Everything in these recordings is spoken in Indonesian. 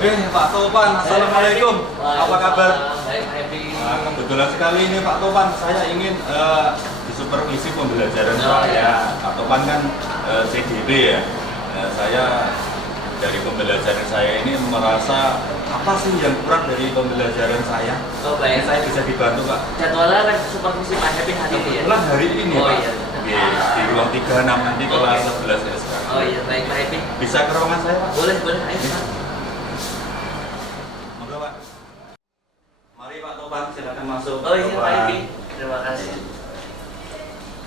Pak Topan, Assalamualaikum. Apa kabar? Baik, Happy. Kebetulan sekali ini Pak Topan, saya ingin disupervisi pembelajaran saya. Pak Topan kan CDB ya. Saya dari pembelajaran saya ini merasa apa sih yang kurang dari pembelajaran saya? Oh baik. Saya bisa dibantu Pak. Jadwalnya kan supervisi Pak Happy hari ini ya? Kebetulan hari ini Oh Pak. iya. Di ruang 36 nanti kelas 11 ya sekarang. Oh iya, baik Pak Happy. Bisa ke ruangan saya Pak? Boleh, ayo Pak. Monggo Pak. Mari Pak Topan, silakan masuk. Oh iya Topan. Pak Happy, terima kasih.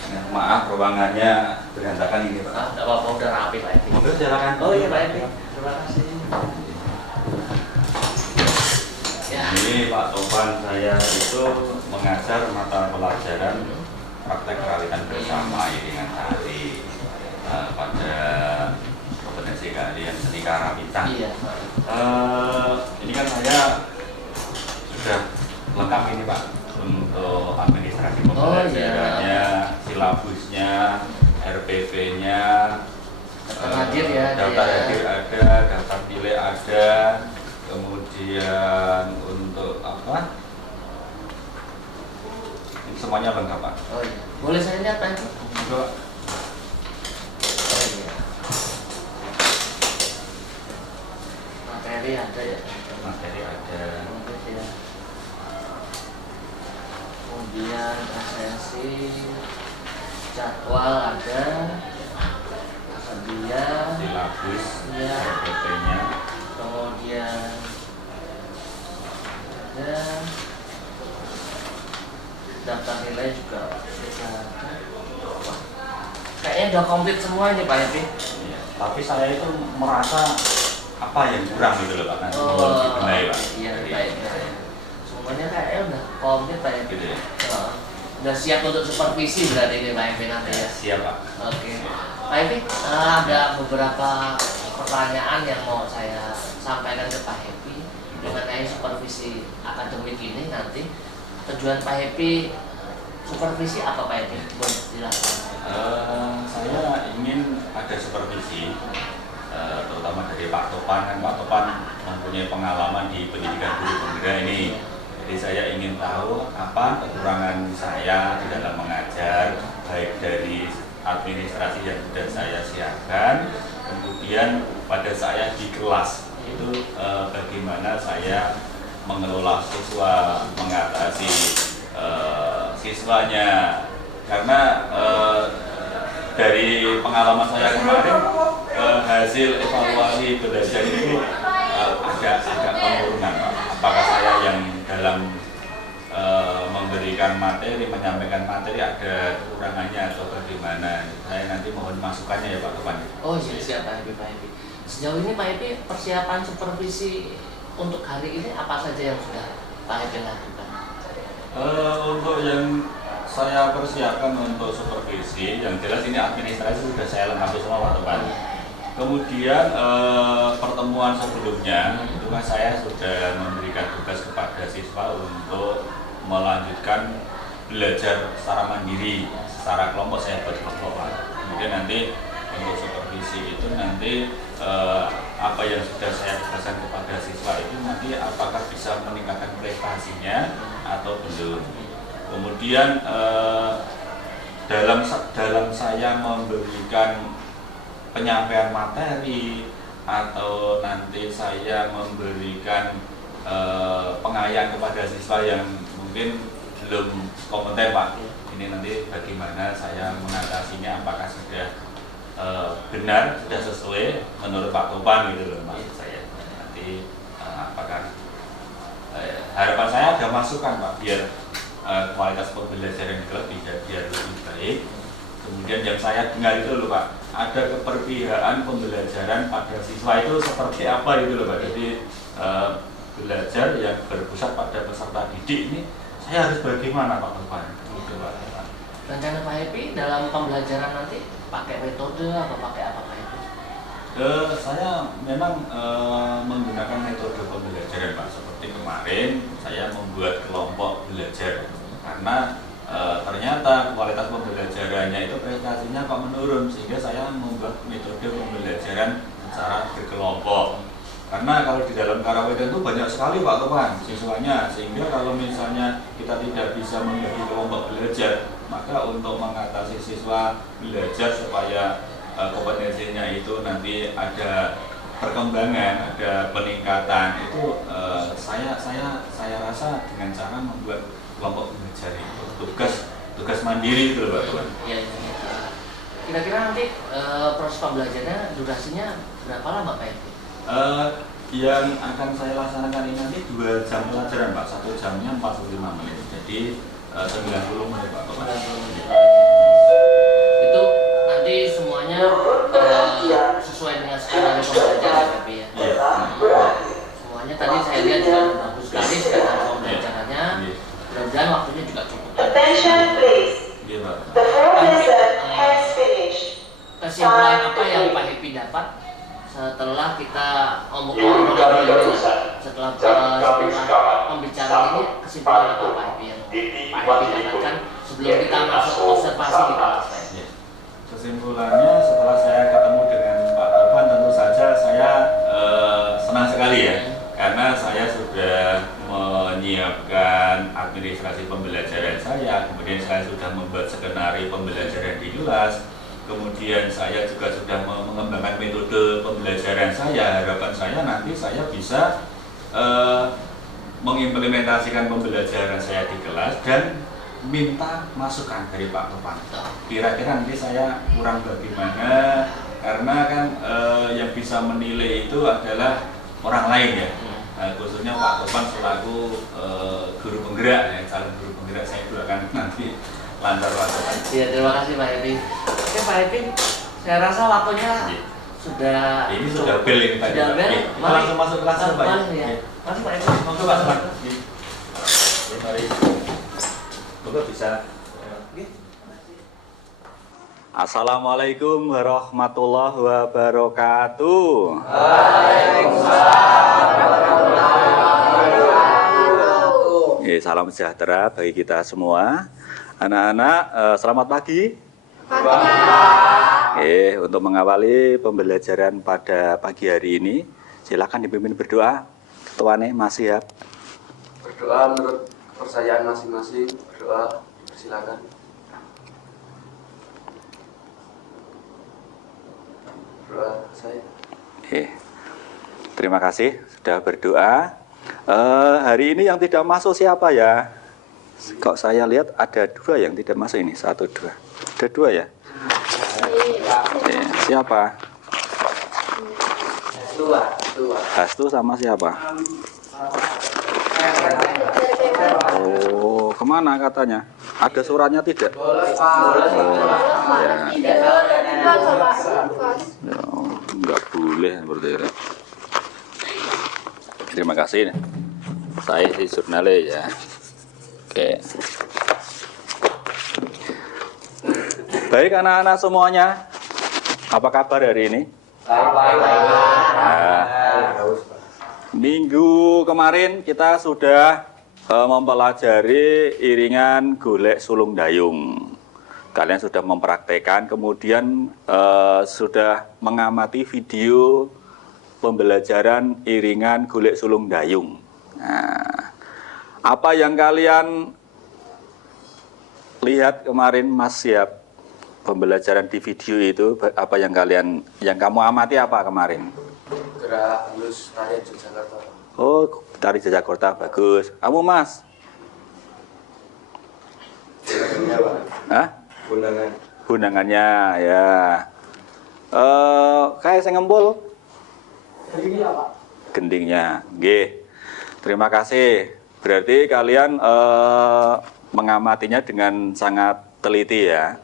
Nah, maaf ruangannya berantakan ini Pak. Tidak apa-apa, udah rapi Pak Happy. Monggo silakan. Oh iya Pak Happy, terima kasih. Ya. Ini Pak Topan, saya itu mengajar mata pelajaran praktek peralihan bersama iringan tari pada kompetensi keahlian seni karawitan. Iya. Ini kan saya sudah lengkap ini Pak untuk administrasi pembelajarannya, silabusnya, RPP-nya, Hadir ya, daftar ya. hadir ada, daftar pilih ada, kemudian untuk apa? Ini semuanya lengkap Pak. Oh iya. Boleh saya lihat Pak Happy? Enggak. Oh iya. Materi ada ya? Materi ada. Ya. Kemudian resensi, jadwal ada, kemudian Silabus, ya, RPP-nya. kemudian ada daftar nilai juga sudah ada. Wah, kayaknya udah komplit semuanya Pak Happy. Iya. Tapi saya itu merasa apa yang kurang gitu loh Pak. Nanti mohon dibenahi Pak. Iya, Jadi, baik. Semuanya kayaknya udah komplit Pak Happy. Gitu ya. Udah siap untuk supervisi berarti ini Pak Happy nanti ya. Siap Pak. Oke, Pak Happy, ada beberapa pertanyaan yang mau saya sampaikan ke Pak Happy mengenai supervisi akademik ini nanti. Tujuan Pak Happy supervisi apa Pak Happy? Boleh jelaskan. Saya ingin ada supervisi, terutama dari Pak Topan. Kan Pak Topan mempunyai pengalaman di pendidikan guru penggerak ini. Jadi saya ingin tahu apa kekurangan saya di dalam mengajar, baik dari administrasi yang sudah saya siapkan, kemudian pada saya di kelas itu bagaimana saya mengelola siswa, mengatasi siswanya, karena dari pengalaman saya kemarin hasil evaluasi belajar itu agak penurunan. Apakah saya yang dalam memberikan materi, menyampaikan materi ada kekurangannya atau bagaimana? Saya nanti mohon masukannya ya Pak Topan. Oh iya, siap Pak Happy. Sejauh ini Pak Happy persiapan supervisi untuk hari ini apa saja yang sudah Pak Happy lakukan? Untuk yang saya persiapkan untuk supervisi, yang jelas ini administrasi sudah saya lengkapi semua Pak Topan. Kemudian pertemuan sebelumnya itu kan saya sudah memberikan tugas kepada siswa untuk melanjutkan belajar secara mandiri, secara kelompok saya buat kelompok Pak. Kemudian nanti untuk supervisi itu nanti apa yang sudah saya tugaskan kepada siswa itu nanti apakah bisa meningkatkan prestasinya atau belum. Kemudian dalam saya memberikan penyampaian materi atau nanti saya memberikan pengayaan kepada siswa yang mungkin belum kompeten Pak. Ini nanti bagaimana saya mengatasinya, apakah sudah benar, sudah sesuai menurut Pak Topan gitu loh maksud saya. Nanti apakah harapan saya ada masukan Pak biar kualitas pembelajaran biar lebih baik. Kemudian yang saya dengar itu loh Pak, ada keperpihakan pembelajaran pada siswa itu seperti apa gitu loh Pak. Jadi belajar yang berpusat pada peserta didik ini saya harus bagaimana Pak Topan? Gitu Pak. Rencana Pak Happy dalam pembelajaran nanti pakai metode atau pakai apa Pak Happy? Saya memang menggunakan metode pembelajaran Pak. Seperti kemarin saya membuat kelompok belajar karena ternyata kualitas pembelajarannya itu prestasinya kok menurun, sehingga saya membuat metode pembelajaran secara berkelompok. Karena kalau di dalam Karawitan itu banyak sekali Pak Topan siswanya, sehingga kalau misalnya kita tidak bisa membagi kelompok belajar, maka untuk mengatasi siswa belajar supaya kompetensinya itu nanti ada perkembangan, ada peningkatan, itu saya rasa dengan cara membuat kelompok belajar itu tugas mandiri itu Pak Topan. Iya. Kira-kira nanti proses pembelajarannya durasinya berapa lama Pak Epi? Yang akan saya laksanakan ini nanti 2 jam pelajaran Pak, 1 jamnya 45 menit, jadi 90 menit Pak. Itu nanti semuanya sesuai dengan skala pembelajaran Pak Epi ya? Iya. Semuanya tadi saya lihat juga bagus sekali skala pembelajarannya, mudah-mudahan waktunya juga cukup. Attention please. Iya Pak. The fourth lesson has finished. Kesimpulan apa yang Pak Epi dapat setelah kita ngobrol-ngobrol ini, setelah pembicaraan ini, kesimpulan apa Pak Epi yang Pak Epi dapatkan sebelum kita masuk observasi di kelas? Kesimpulannya setelah saya ketemu dengan Pak Topan, tentu saja saya senang sekali ya, karena saya sudah menyiapkan administrasi pembelajaran saya, kemudian saya sudah membuat skenario pembelajaran di kelas, kemudian saya juga sudah mengembangkan metode pembelajaran saya. Harapan saya nanti saya bisa mengimplementasikan pembelajaran saya di kelas dan minta masukan dari Pak Topan. Kira-kira nanti saya kurang bagaimana, karena kan yang bisa menilai itu adalah orang lain ya. Khususnya Pak Topan selaku guru penggerak ya, calon guru penggerak, saya itu akan nanti lancar Pak Topan. Iya, terima kasih Pak Epi. Oke Pak Epi, saya rasa waktunya sudah. Ini sudah bel ini tadi. Sudah bel. Langsung masuk kelas Pak. Ya. Masuk Pak Epi. Monggo Pak Topan. Mari. Monggo bisa. Assalamualaikum warahmatullahi wabarakatuh. Salam sejahtera bagi kita semua. Anak-anak, selamat pagi. Untuk mengawali pembelajaran pada pagi hari ini, silakan dipimpin berdoa. Ketuanya Mas Siap. Berdoa menurut kepercayaan masing-masing. Berdoa, silakan. Berdoa saya. Terima kasih sudah berdoa. Hari ini yang tidak masuk siapa ya? Kok saya lihat ada 2 yang tidak masuk ini, 1, 2. Ada 2 ya? Siapa? Hastu sama siapa? Oh, kemana katanya? Ada suratnya tidak? Enggak boleh seperti itu. Terima kasih. Saya si jurnalis ya. Oke. Baik anak-anak semuanya. Apa kabar hari ini? Minggu kemarin kita sudah mempelajari iringan golek sulung dayung. Kalian sudah mempraktekkan, kemudian sudah mengamati video pembelajaran iringan golek sulung dayung. Nah, apa yang kalian lihat kemarin Mas Siap pembelajaran di video itu, apa yang kamu amati apa kemarin? Gerak halus tarian Yogyakarta. Oh, tari Yogyakarta bagus. Kamu Mas? Gunangannya Pak. Hah? Gunangan. Gunangannya ya. Kayak saya ngempul. Gendingnya. Nggih. Terima kasih. Berarti kalian mengamatinya dengan sangat teliti ya.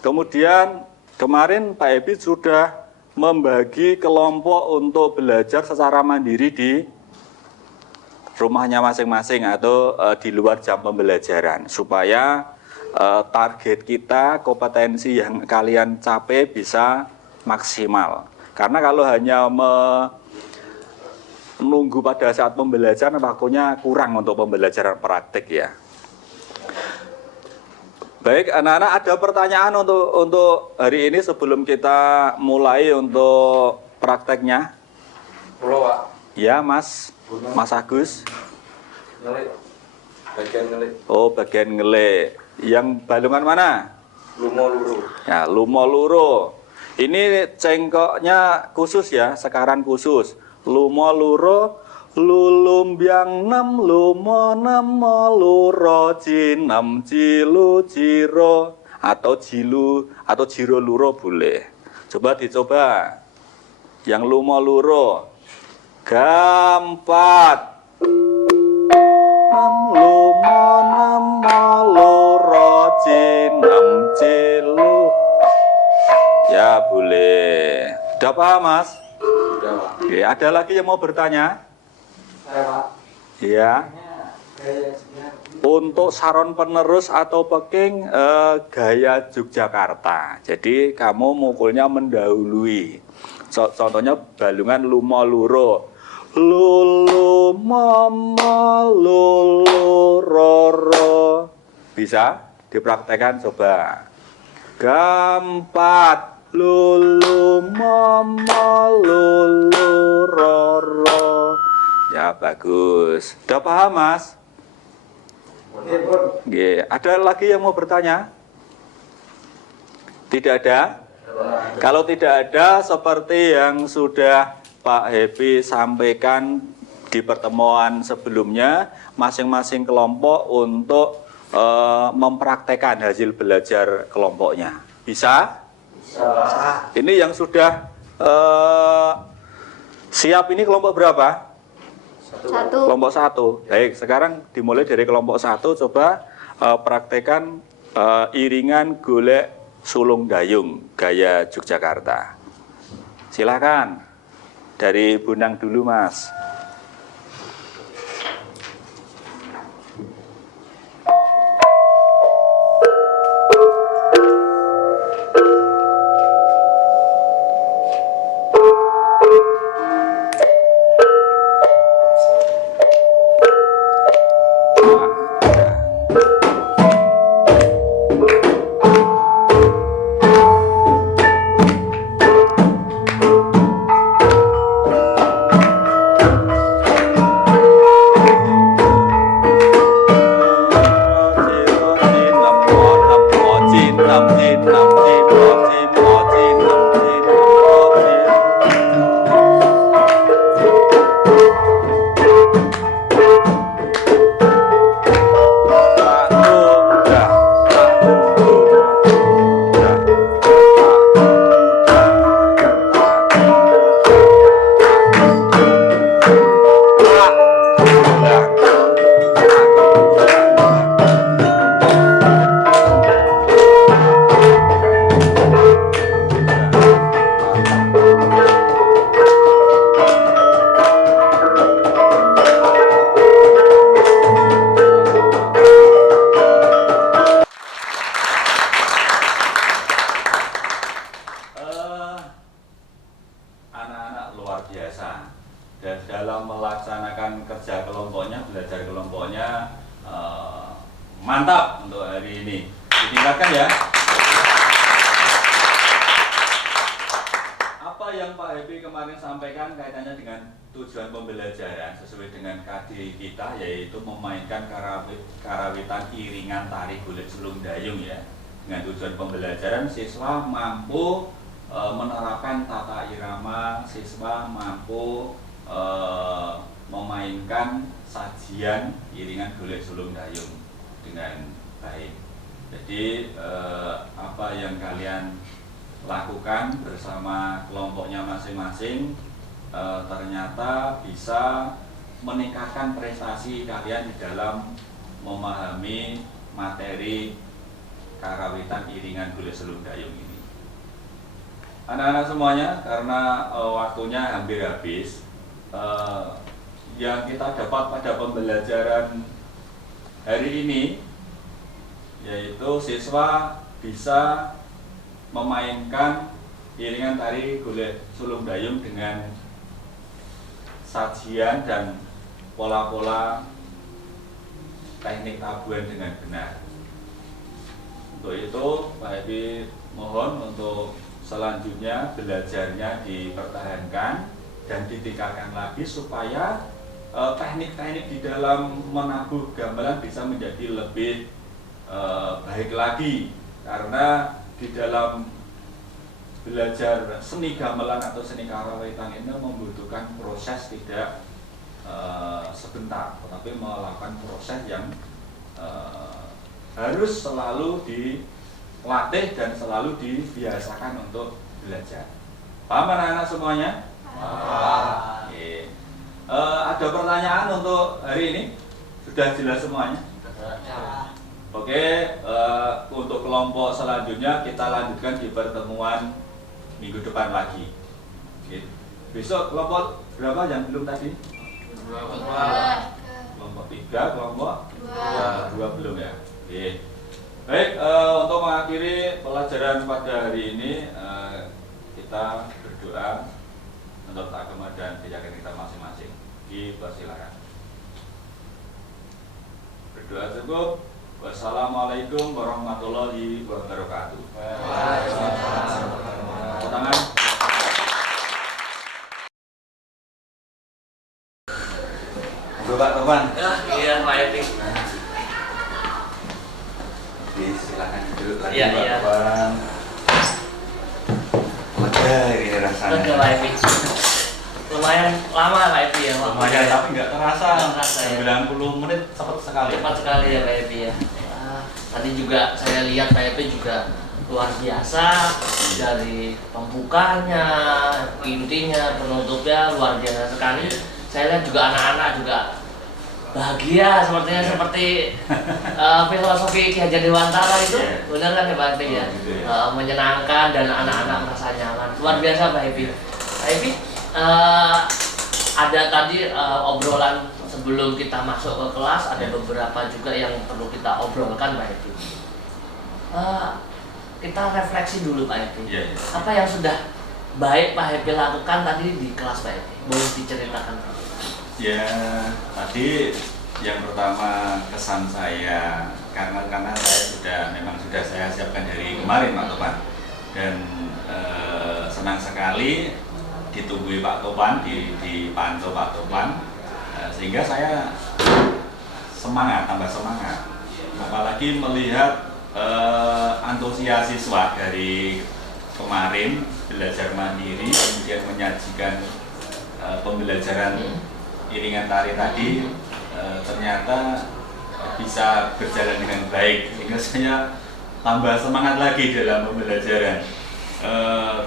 Kemudian kemarin Pak Epi sudah membagi kelompok untuk belajar secara mandiri di rumahnya masing-masing atau di luar jam pembelajaran, supaya target kita, kompetensi yang kalian capai bisa maksimal. Karena kalau hanya menunggu pada saat pembelajaran, waktunya kurang untuk pembelajaran praktik ya. Baik anak-anak, ada pertanyaan untuk hari ini sebelum kita mulai untuk prakteknya? Pulau Pak. Ya, Mas Agus. Ngelik. Bagian ngelik. Oh, bagian ngelik. Yang balungan mana? Lumo luru. Ya, lumo luro. Ini cengkoknya khusus ya, sekarang khusus. Lumo luro, lulumbyang nem lumo nemo luro cinem cilu ciro atau jilu atau jiro luro boleh. Coba dicoba. Yang lumo luro. Gampat. Nem lumo nemo luro cinem cilu. Ya boleh. Sudah paham Mas? Udah, Pak. Oke, ada lagi yang mau bertanya? Saya, Pak. Iya. Kayak sebenarnya. Untuk saron penerus atau peking gaya Yogyakarta. Jadi kamu mukulnya mendahului. Contohnya balungan lumo luro. Lulu mama lulu roro. Bisa dipraktekkan coba. Gampat lulu mama lulu roro. Ya bagus. Sudah paham Mas? Oke. Ada lagi yang mau bertanya? Tidak ada? Kalau tidak ada, seperti yang sudah Pak Happy sampaikan di pertemuan sebelumnya, masing-masing kelompok untuk mempraktekkan hasil belajar kelompoknya. Bisa? Bisa. Ini yang sudah siap ini kelompok berapa? Satu. Kelompok 1. Baik, sekarang dimulai dari kelompok 1. Coba praktekkan iringan golek sulung dayung gaya Yogyakarta. Silakan. Dari Bunang dulu, Mas. Mantap untuk hari ini. Ditingkatkan ya. Apa yang Pak Happy kemarin sampaikan kaitannya dengan tujuan pembelajaran sesuai dengan KD kita, yaitu memainkan karawitan iringan tari golek sulung dayung ya. Dengan tujuan pembelajaran siswa mampu menerapkan tata irama, siswa mampu memainkan sajian iringan golek sulung dayung dengan baik. Jadi apa yang kalian lakukan bersama kelompoknya masing-masing ternyata bisa meningkatkan prestasi kalian di dalam memahami materi karawitan iringan golek sulung dayung ini. Anak-anak semuanya, karena waktunya hampir habis, yang kita dapat pada pembelajaran hari ini yaitu siswa bisa memainkan iringan tari golek sulung dayung dengan sajian dan pola-pola teknik tabuhan dengan benar. Untuk itu Pak Happy mohon untuk selanjutnya belajarnya dipertahankan dan ditingkatkan lagi supaya teknik-teknik di dalam menabuh gamelan bisa menjadi lebih baik lagi, karena di dalam belajar seni gamelan atau seni karawitan ini membutuhkan proses tidak sebentar, tetapi melakukan proses yang harus selalu dilatih dan selalu dibiasakan untuk belajar. Paham anak-anak semuanya? Paham. Ada pertanyaan untuk hari ini? Sudah jelas semuanya? Oke, untuk kelompok selanjutnya kita lanjutkan di pertemuan minggu depan lagi. Besok kelompok berapa yang belum tadi? Kelompok 3, kelompok 2 belum ya. Oke. Baik, untuk mengakhiri pelajaran pada hari ini, kita berdoa menurut agama dan keyakinan kita masing-masing. Dipersilakan. Berdoa cukup. Wassalamualaikum warahmatullahi wabarakatuh. Tepuk tangan. Pak Topan. Iya, Pak Epi. Silakan duduk lagi Iya, Pak iya. Topan. Lega ini rasanya. Oke, Pak Epi. Lumayan lama Pak Epi ya. Lumayan, tapi nggak terasa. Nggak terasa, ya. 90 menit cepat sekali. Cepat sekali ya Pak Epi ya. Tadi juga saya lihat Pak Epi juga luar biasa, dari pembukanya, intinya, penutupnya luar biasa sekali. Saya lihat juga anak-anak juga bahagia sepertinya, seperti filosofi Ki Hajar Dewantara itu, benar kan ya Pak Epi ya? Menyenangkan dan anak-anak merasa nyaman. Luar biasa Pak Epi. Pak Epi, ada tadi obrolan sebelum kita masuk ke kelas, ada beberapa juga yang perlu kita obrolkan Pak Epi. Kita refleksi dulu Pak Epi. Apa yang sudah baik Pak Epi lakukan tadi di kelas Pak Epi? Boleh diceritakan Pak? Ya, tadi yang pertama kesan saya karena saya sudah saya siapkan dari kemarin Pak Topan, dan senang sekali ditunggui Pak Topan, dipantau Pak Topan, sehingga saya tambah semangat, apalagi melihat antusias siswa dari kemarin belajar mandiri, kemudian menyajikan pembelajaran iringan tari tadi, ternyata bisa berjalan dengan baik, sehingga saya tambah semangat lagi dalam pembelajaran.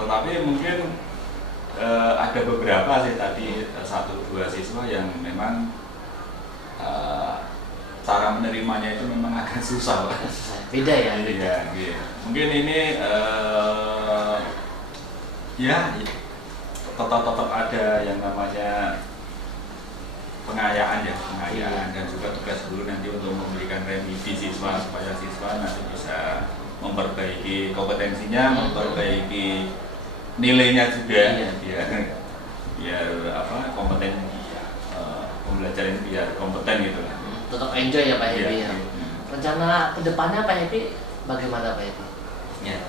Tetapi mungkin ada beberapa sih tadi 1-2 siswa yang memang cara menerimanya itu memang agak susah. Beda ya? Iya. Mungkin ini ya tetap ada yang namanya pengayaan dan juga tugas guru nanti untuk memberikan remisi siswa supaya siswa nanti bisa memperbaiki kompetensinya, memperbaiki nilainya juga, biar kompeten, pembelajaran ini biar kompeten gitu. Tetap enjoy ya Pak Epi ya. Rencana kedepannya Pak Epi bagaimana Pak Epi? Ya.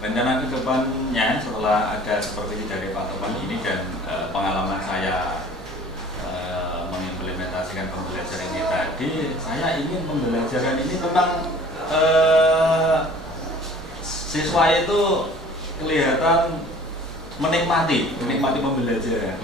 Rencana kedepannya setelah ada supervisi dari Pak Topan ini dan pengalaman saya mengimplementasikan pembelajaran ini tadi, saya ingin pembelajaran ini memang siswa itu kelihatan menikmati pembelajaran.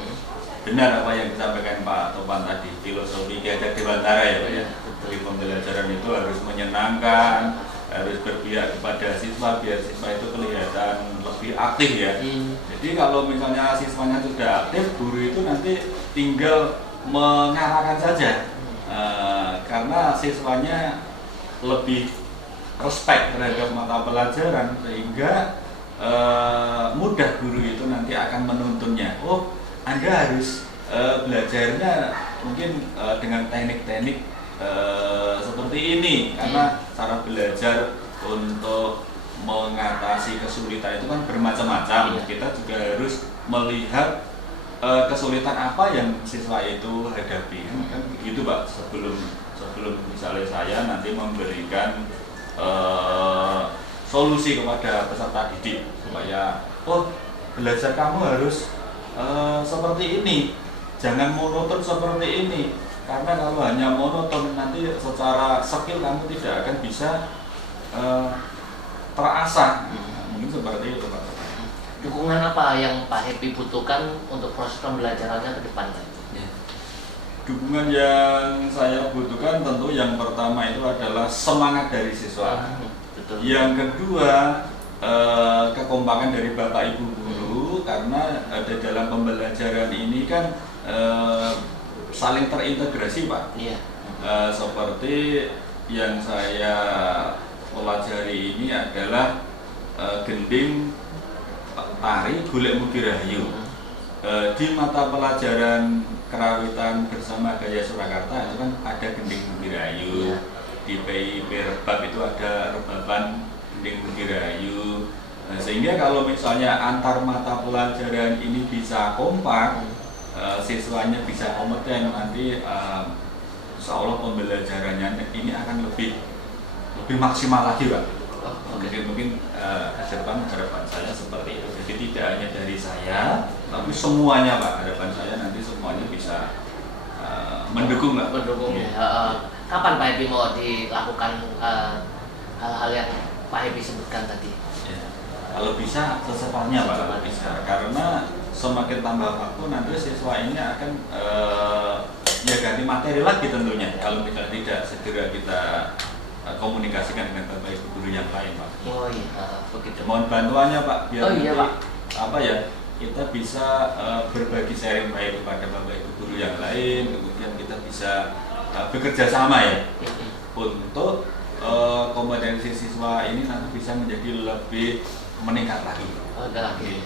Benar apa yang disampaikan Pak Topan tadi, filosofi Ki Hajar Dewantara ya Pak ya. Jadi pembelajaran itu harus menyenangkan, harus berpihak kepada siswa biar siswa itu kelihatan lebih aktif ya. Jadi kalau misalnya siswanya sudah aktif, guru itu nanti tinggal mengarahkan saja, karena siswanya lebih respect terhadap mata pelajaran, sehingga mudah guru itu nanti akan menuntunnya. Oh, Anda harus belajarnya mungkin dengan teknik-teknik seperti ini, karena cara belajar untuk mengatasi kesulitan itu kan bermacam-macam. Kita juga harus melihat kesulitan apa yang siswa itu hadapi, kan begitu Pak. Sebelum misalnya saya nanti memberikan solusi kepada peserta didik supaya belajar kamu harus seperti ini, jangan monoton seperti ini, karena kalau hanya monoton nanti secara skill kamu tidak akan bisa terasah. Mungkin seperti itu Pak. Dukungan apa yang Pak Happy butuhkan untuk proses pembelajarannya ke depan? Dukungan yang saya butuhkan tentu yang pertama itu adalah semangat dari siswa. Betul. Yang kedua kekompakan dari Bapak Ibu guru, karena ada dalam pembelajaran ini kan saling terintegrasi Pak. Iya. Seperti yang saya pelajari ini adalah gending, tari, golek mugi rahayu. Di mata pelajaran kerawitan bersama Gaya Surakarta itu kan ada gending mugi rahayu. Di PIP Rebab itu ada rebaban gending mugi rahayu. Sehingga kalau misalnya antar mata pelajaran ini bisa kompak, siswanya bisa kompeten, nanti insya Allah pembelajarannya ini akan lebih maksimal lagi Pak. Jadi mungkin ke depan harapan saya seperti itu. Jadi tidak hanya dari saya, tapi semuanya Pak. Harapan saya nanti semuanya bisa mendukung lah. Mendukung. Ya. Kapan Pak Happy mau dilakukan hal-hal yang Pak Happy sebutkan tadi? Ya. Kalau bisa secepatnya Pak, kalau bisa. Karena semakin tambah waktu nanti siswa ini akan ya ganti materi lagi tentunya. Kalau misalnya tidak segera kita komunikasikan dengan Bapak Ibu guru yang lain Pak. Oh iya, begitu. Mohon bantuannya Pak, biar Iya, nanti, Pak. apa ya, kita bisa berbagi sharing baik kepada Bapak Ibu guru yang lain, kemudian kita bisa bekerja sama ya untuk kompetensi siswa ini nanti bisa menjadi lebih meningkat lagi. Oh, lagi.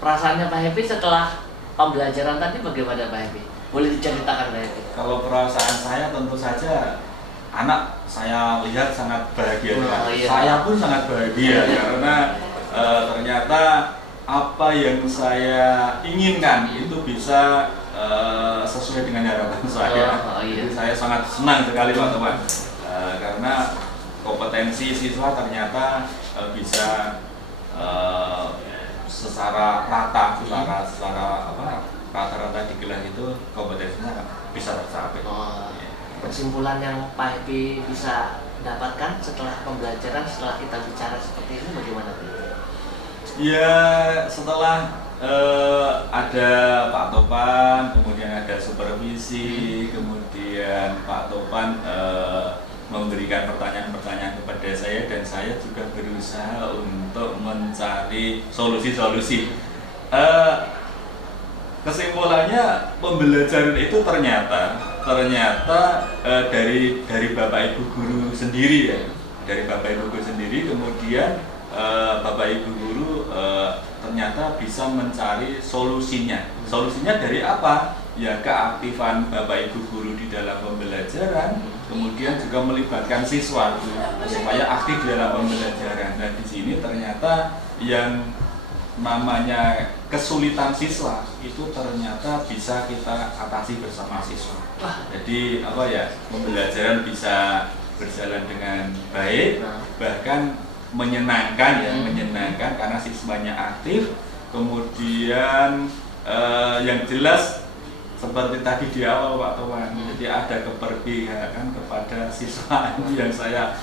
Perasaannya Pak Happy setelah pembelajaran tadi bagaimana Pak Happy? Boleh diceritakan Pak Happy? Kalau perasaan saya tentu saja anak saya lihat sangat bahagia. Oh, iya. Saya pun sangat bahagia karena ternyata apa yang saya inginkan itu bisa sesuai dengan harapan saya. Iya. Jadi saya sangat senang sekali Pak teman, karena kompetensi siswa ternyata bisa secara rata, secara apa, rata-rata di kelas itu kompetensinya bisa tercapai. Kesimpulan yang Pak Happy bisa dapatkan setelah pembelajaran, setelah kita bicara seperti ini bagaimana Pak? Ya setelah ada Pak Topan, kemudian ada supervisi, kemudian Pak Topan memberikan pertanyaan-pertanyaan kepada saya dan saya juga berusaha untuk mencari solusi-solusi. Kesimpulannya pembelajaran itu ternyata dari Bapak Ibu guru sendiri ya, dari Bapak Ibu guru sendiri, kemudian Bapak Ibu guru ternyata bisa mencari solusinya. Solusinya dari apa? Ya keaktifan Bapak Ibu guru di dalam pembelajaran, kemudian juga melibatkan siswa supaya aktif di dalam pembelajaran. Dan di sini ternyata yang namanya kesulitan siswa itu ternyata bisa kita atasi bersama siswa. Jadi apa ya, pembelajaran bisa berjalan dengan baik, bahkan menyenangkan ya, menyenangkan karena siswanya aktif. Kemudian yang jelas seperti tadi di awal Pak Towan, jadi ada keperpihakan kepada siswa yang saya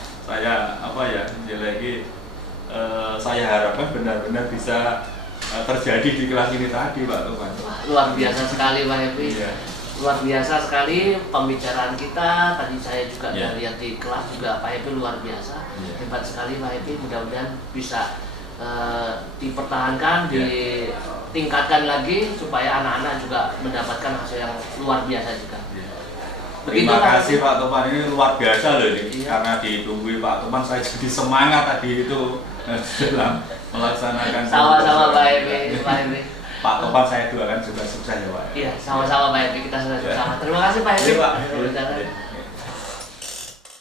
apa ya, lagi saya harapkan benar-benar bisa terjadi di kelas ini tadi Pak Towan. Luar biasa sekali Pak Happy. Iya. Luar biasa sekali pembicaraan kita. Tadi saya juga Iya. lihat di kelas juga Pak Happy luar biasa. Iya. Hebat sekali Pak Happy. Mudah-mudahan bisa dipertahankan, ditingkatkan lagi supaya anak-anak juga mendapatkan hasil yang luar biasa juga. Terima kasih Pak Topan, ini luar biasa loh ini. Iya. Karena ditunggu Pak Topan saya jadi semangat tadi itu dalam melaksanakan. Sama-sama Pak Happy. Pak Topan saya doakan juga sukses ya Pak. Iya, sama-sama Pak Happy, kita sudah Iya. sama. Terima kasih Pak Happy. Iya, Pak.